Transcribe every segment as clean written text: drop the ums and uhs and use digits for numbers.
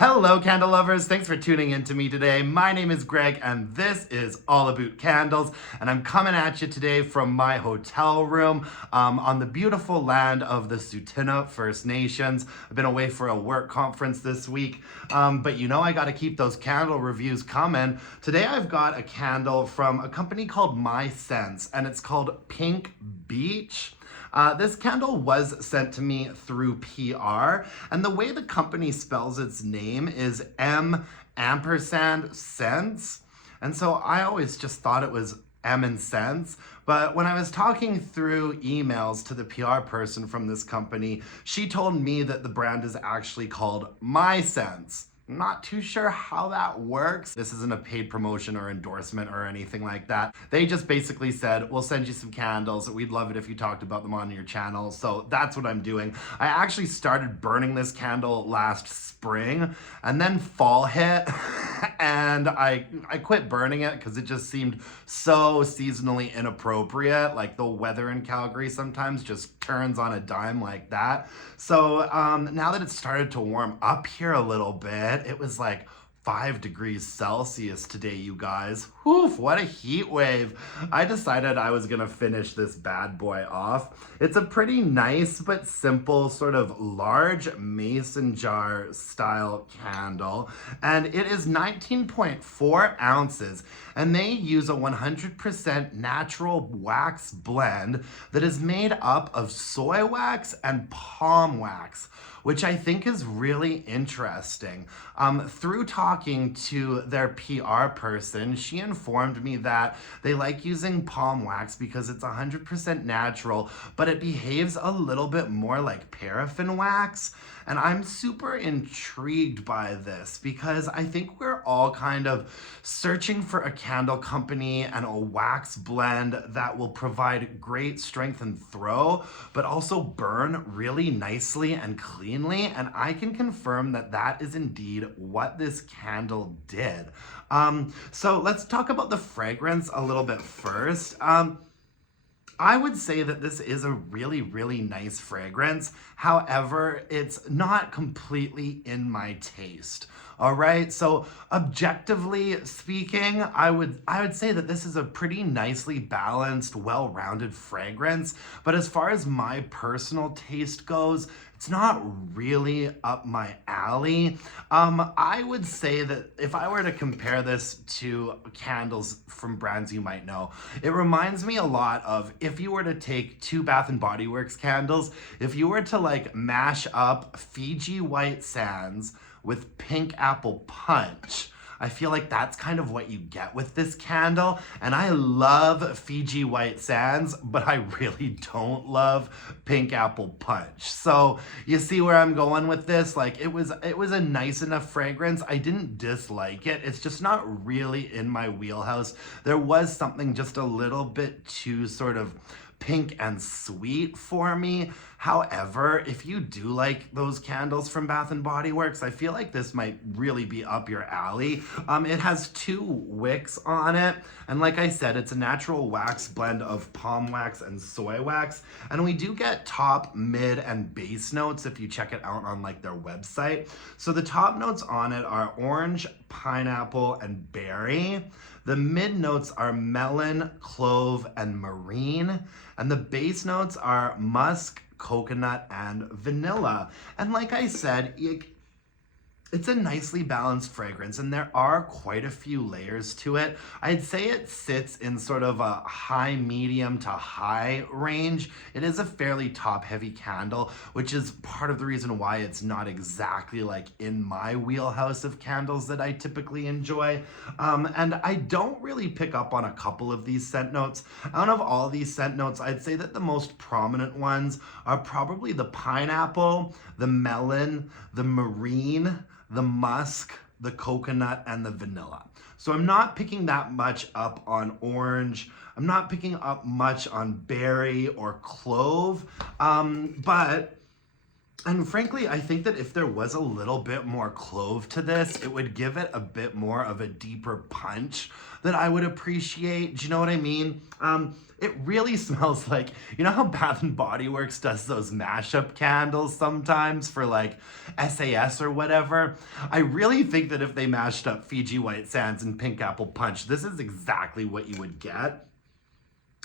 Hello, candle lovers. Thanks for tuning in to me today. My name is Greg, and this is all about candles. And I'm coming at you today from my hotel room on the beautiful land of the Tsuut'ina First Nations. I've been away for a work conference this week, but you know I got to keep those candle reviews coming. Today I've got a candle from a company called M&Sense, and it's called Pink Beach. This candle was sent to me through PR, and the way the company spells its name is M&Sense. And so I always just thought it was M&Sense, but when I was talking through emails to the PR person from this company, she told me that the brand is actually called My Sense. Not too sure how that works. This isn't a paid promotion or endorsement or anything like that. They just basically said, we'll send you some candles. We'd love it if you talked about them on your channel. So that's what I'm doing. I actually started burning this candle last spring, and then fall hit and I quit burning it because it just seemed so seasonally inappropriate. Like the weather in Calgary sometimes just turns on a dime like that. So now that it's started to warm up here a little bit, it was like 5 degrees Celsius today, you guys. Whew, what a heat wave. I decided I was gonna finish this bad boy off. It's a pretty nice but simple sort of large mason jar style candle, and it is 19.4 ounces, and they use a 100% natural wax blend that is made up of soy wax and palm wax, which I think is really interesting. Through talking to their PR person, she informed me that they like using palm wax because it's 100% natural, but it behaves a little bit more like paraffin wax. And I'm super intrigued by this because I think we're all kind of searching for a candle company and a wax blend that will provide great strength and throw, but also burn really nicely and cleanly. And I can confirm that that is indeed what this candle did. So let's talk about the fragrance a little bit first. I would say that this is a really, really nice fragrance. However, it's not completely in my taste. All right, so objectively speaking, I would say that this is a pretty nicely balanced, well-rounded fragrance. But as far as my personal taste goes, it's not really up my alley. I would say that if I were to compare this to candles from brands you might know, it reminds me a lot of if you were to take two Bath and Body Works candles, if you were to like mash up Fiji White Sands with Pink Apple Punch. I feel like that's kind of what you get with this candle. And I love Fiji White Sands, but I really don't love Pink Apple Punch. So you see where I'm going with this? Like it was a nice enough fragrance. I didn't dislike it. It's just not really in my wheelhouse. There was something just a little bit too sort of pink and sweet for me. However, if you do like those candles from Bath and Body Works, I feel like this might really be up your alley. It has 2 wicks on it, and like I said, it's a natural wax blend of palm wax and soy wax, and we do get top, mid, and base notes if you check it out on like their website. So the top notes on it are orange, pineapple, and berry. The mid notes are melon, clove, and marine. And the base notes are musk, coconut, and vanilla. And like I said, it's a nicely balanced fragrance, and there are quite a few layers to it. I'd say it sits in sort of a high, medium to high range. It is a fairly top-heavy candle, which is part of the reason why it's not exactly like in my wheelhouse of candles that I typically enjoy. And I don't really pick up on a couple of these scent notes. Out of all these scent notes, I'd say that the most prominent ones are probably the pineapple, the melon, the marine, the musk, the coconut, and the vanilla. So I'm not picking that much up on orange. I'm not picking up much on berry or clove, and frankly, I think that if there was a little bit more clove to this, it would give it a bit more of a deeper punch that I would appreciate. Do you know what I mean? It really smells like, you know how Bath and Body Works does those mashup candles sometimes for like SAS or whatever? I really think that if they mashed up Fiji White Sands and Pink Apple Punch, this is exactly what you would get.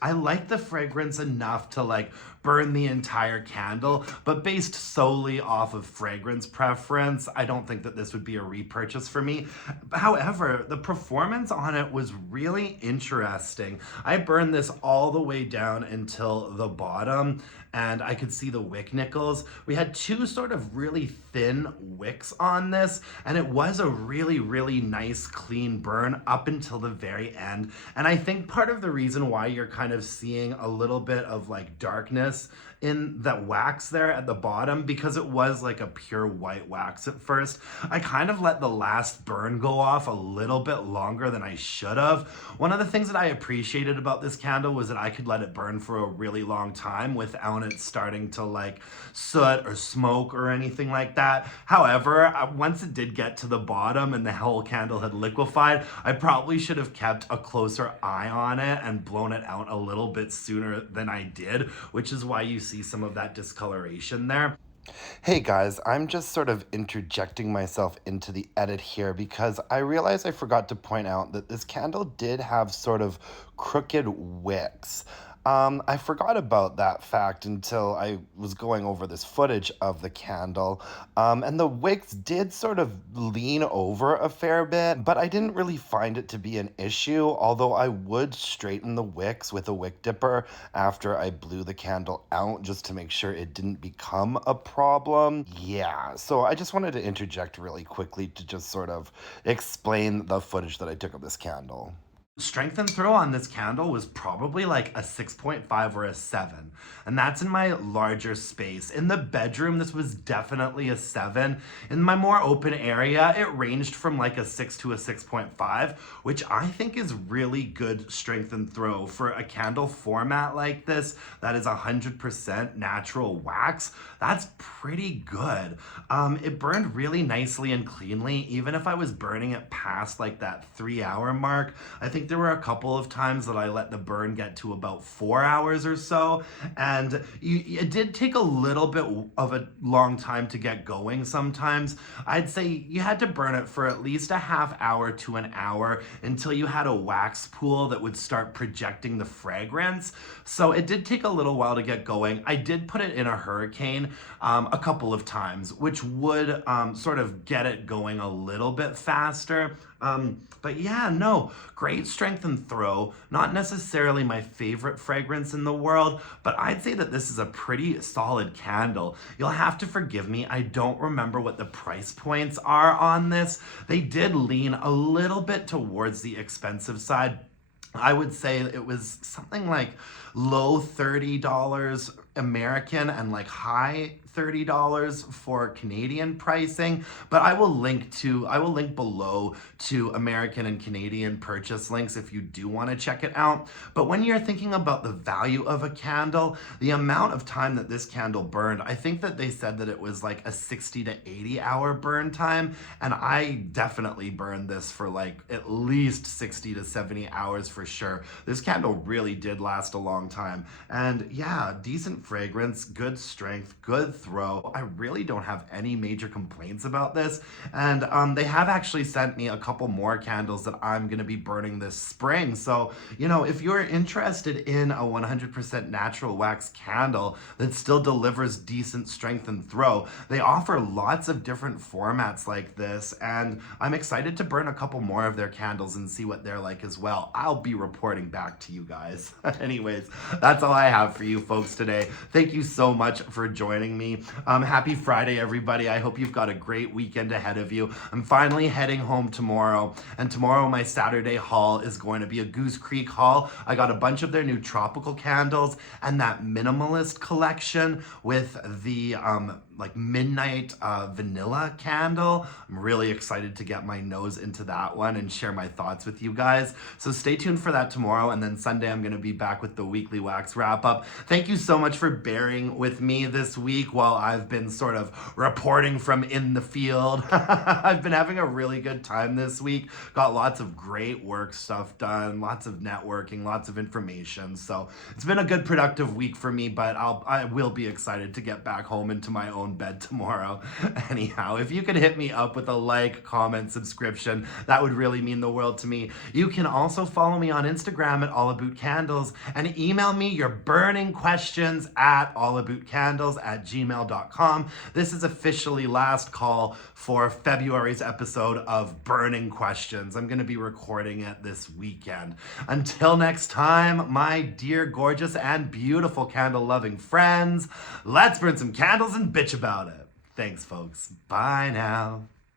I like the fragrance enough to like burn the entire candle, but based solely off of fragrance preference, I don't think that this would be a repurchase for me. However, the performance on it was really interesting. I burned this all the way down until the bottom, and I could see the wick nickels. We had two sort of really thin wicks on this, and it was a really, really nice clean burn up until the very end. And I think part of the reason why you're kind of seeing a little bit of like darkness in that wax there at the bottom, because it was like a pure white wax at first. I kind of let the last burn go off a little bit longer than I should have. One of the things that I appreciated about this candle was that I could let it burn for a really long time without it starting to like soot or smoke or anything like that. However, once it did get to the bottom and the whole candle had liquefied, I probably should have kept a closer eye on it and blown it out a little bit sooner than I did, which is why you see some of that discoloration there. Hey guys, I'm just sort of interjecting myself into the edit here because I realized I forgot to point out that this candle did have sort of crooked wicks. I forgot about that fact until I was going over this footage of the candle. And the wicks did sort of lean over a fair bit, but I didn't really find it to be an issue, although I would straighten the wicks with a wick dipper after I blew the candle out just to make sure it didn't become a problem. Yeah, so I just wanted to interject really quickly to just sort of explain the footage that I took of this candle. Strength and throw on this candle was probably like a 6.5 or a 7. And that's in my larger space. In the bedroom, this was definitely a 7. In my more open area, it ranged from like a 6 to a 6.5, which I think is really good strength and throw for a candle format like this that is 100% natural wax. That's pretty good. It burned really nicely and cleanly, even if I was burning it past like that 3-hour mark. I think there were a couple of times that I let the burn get to about 4 hours or so, and it did take a little bit of a long time to get going sometimes. I'd say you had to burn it for at least a half hour to an hour until you had a wax pool that would start projecting the fragrance. So it did take a little while to get going. I did put it in a hurricane a couple of times, which would sort of get it going a little bit faster. But yeah, no, great strength and throw. Not necessarily my favorite fragrance in the world, but I'd say that this is a pretty solid candle. You'll have to forgive me, I don't remember what the price points are on this. They did lean a little bit towards the expensive side. I would say it was something like low $30 American and like high $30 for Canadian pricing, but I will link below to American and Canadian purchase links if you do want to check it out. But when you're thinking about the value of a candle, the amount of time that this candle burned, I think that they said that it was like a 60 to 80 hour burn time, and I definitely burned this for like at least 60 to 70 hours for sure. This candle really did last a long time, and yeah, decent fragrance, good strength, good throw. I really don't have any major complaints about this, and they have actually sent me a couple more candles that I'm gonna be burning this spring. So, you know, if you're interested in a 100% natural wax candle that still delivers decent strength and throw, they offer lots of different formats like this, and I'm excited to burn a couple more of their candles and see what they're like as well. I'll be reporting back to you guys. Anyways, that's all I have for you folks today. Thank you so much for joining me. Happy Friday, everybody. I hope you've got a great weekend ahead of you. I'm finally heading home tomorrow, and tomorrow my Saturday haul is going to be a Goose Creek haul. I got a bunch of their new tropical candles and that minimalist collection with the like midnight vanilla candle. I'm really excited to get my nose into that one and share my thoughts with you guys. So stay tuned for that tomorrow, and then Sunday I'm going to be back with the weekly wax wrap up. Thank you so much for bearing with me this week while I've been sort of reporting from in the field. I've been having a really good time this week. Got lots of great work stuff done, lots of networking, lots of information. So it's been a good productive week for me, but I will be excited to get back home into my own bed tomorrow. Anyhow, if you could hit me up with a like, comment, subscription, that would really mean the world to me. You can also follow me on Instagram at allabootcandles and email me your burning questions at allabootcandles@gmail.com. This is officially last call for February's episode of Burning Questions. I'm going to be recording it this weekend. Until next time, my dear, gorgeous, and beautiful candle-loving friends, let's burn some candles and bitch about it. Thanks, folks. Bye now.